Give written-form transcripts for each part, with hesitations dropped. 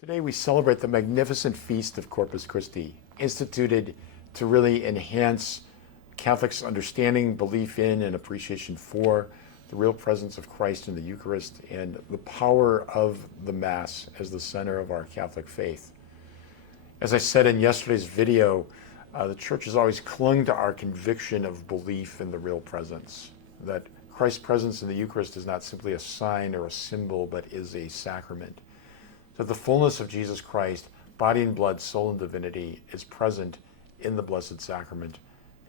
Today we celebrate the magnificent feast of Corpus Christi, instituted to really enhance Catholics' understanding, belief in, and appreciation for the real presence of Christ in the Eucharist and the power of the Mass as the center of our Catholic faith. As I said in yesterday's video, the Church has always clung to our conviction of belief in the real presence, that Christ's presence in the Eucharist is not simply a sign or a symbol, but is a sacrament. That the fullness of Jesus Christ, body and blood, soul and divinity, is present in the Blessed Sacrament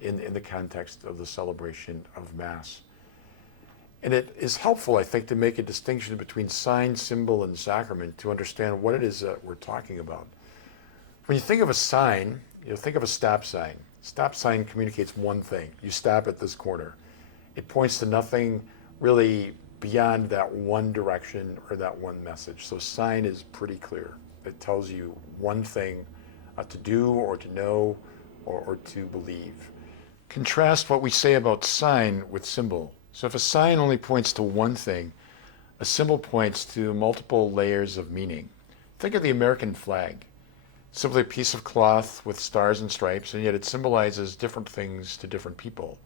in the context of the celebration of Mass. And it is helpful, I think, to make a distinction between sign, symbol, and sacrament to understand what it is that we're talking about. When you think of a sign, think of a stop sign. Stop sign communicates one thing. You stop at this corner. It points to nothing really beyond that one direction or that one message. So sign is pretty clear. It tells you one thing to do or to know or to believe. Contrast what we say about sign with symbol. So if a sign only points to one thing, a symbol points to multiple layers of meaning. Think of the American flag. It's simply a piece of cloth with stars and stripes, and yet it symbolizes different things to different people.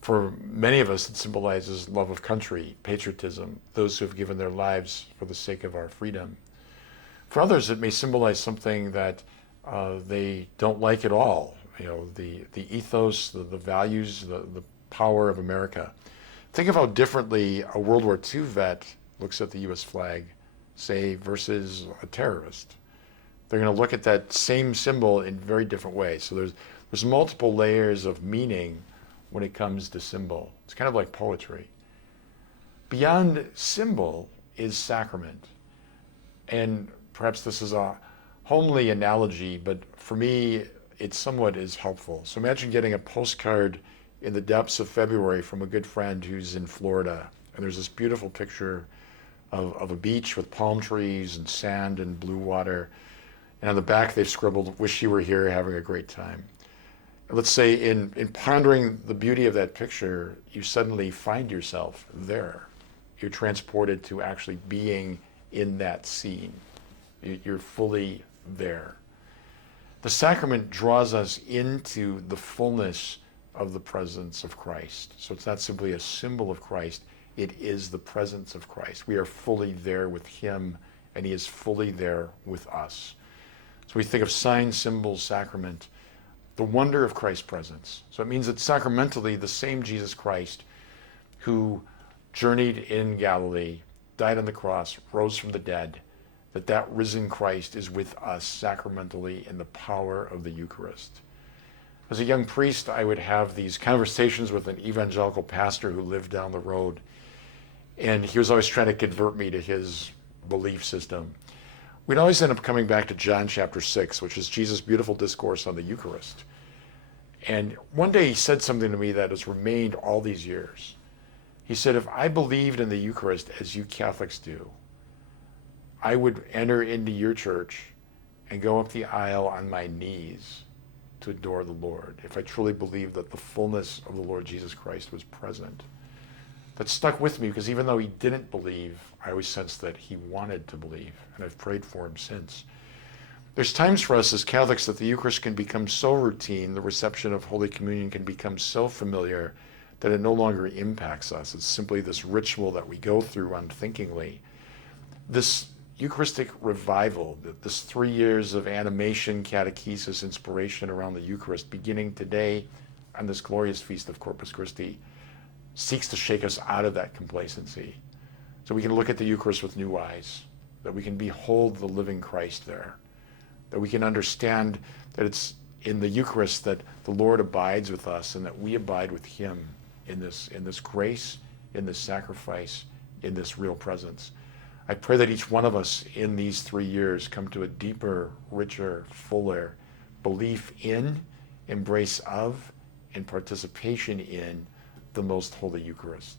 For many of us, it symbolizes love of country, patriotism, those who have given their lives for the sake of our freedom. For others, it may symbolize something that they don't like at all, the ethos, the values, the power of America. Think of how differently a World War II vet looks at the U.S. flag, say, versus a terrorist. They're going to look at that same symbol in very different ways. So there's multiple layers of meaning when it comes to symbol. It's kind of like poetry. Beyond symbol is sacrament. And perhaps this is a homely analogy, but for me, it somewhat is helpful. So imagine getting a postcard in the depths of February from a good friend who's in Florida. And there's this beautiful picture of a beach with palm trees and sand and blue water. And on the back, they've scribbled, "Wish you were here, having a great time." Let's say in pondering the beauty of that picture, you suddenly find yourself there. You're transported to actually being in that scene. You're fully there. The sacrament draws us into the fullness of the presence of Christ. So it's not simply a symbol of Christ, it is the presence of Christ. We are fully there with him, and he is fully there with us. So we think of sign, symbol, sacrament, the wonder of Christ's presence. So it means that sacramentally, the same Jesus Christ who journeyed in Galilee, died on the cross, rose from the dead, that risen Christ is with us sacramentally in the power of the Eucharist. As a young priest, I would have these conversations with an evangelical pastor who lived down the road, and he was always trying to convert me to his belief system. We'd always end up coming back to John chapter 6, which is Jesus' beautiful discourse on the Eucharist. And one day he said something to me that has remained all these years. He said, if I believed in the Eucharist as you Catholics do, I would enter into your church and go up the aisle on my knees to adore the Lord, if I truly believed that the fullness of the Lord Jesus Christ was present. That stuck with me because even though he didn't believe, I always sensed that he wanted to believe, and I've prayed for him since. There's times for us as Catholics that the Eucharist can become so routine, the reception of Holy Communion can become so familiar that it no longer impacts us. It's simply this ritual that we go through unthinkingly. This Eucharistic revival, this 3 years of animation, catechesis, inspiration around the Eucharist, beginning today on this glorious feast of Corpus Christi, seeks to shake us out of that complacency so we can look at the Eucharist with new eyes, that we can behold the living Christ there, that we can understand that it's in the Eucharist that the Lord abides with us and that we abide with him in this grace, in this sacrifice, in this real presence. I pray that each one of us in these 3 years come to a deeper, richer, fuller belief in, embrace of, and participation in the most holy Eucharist.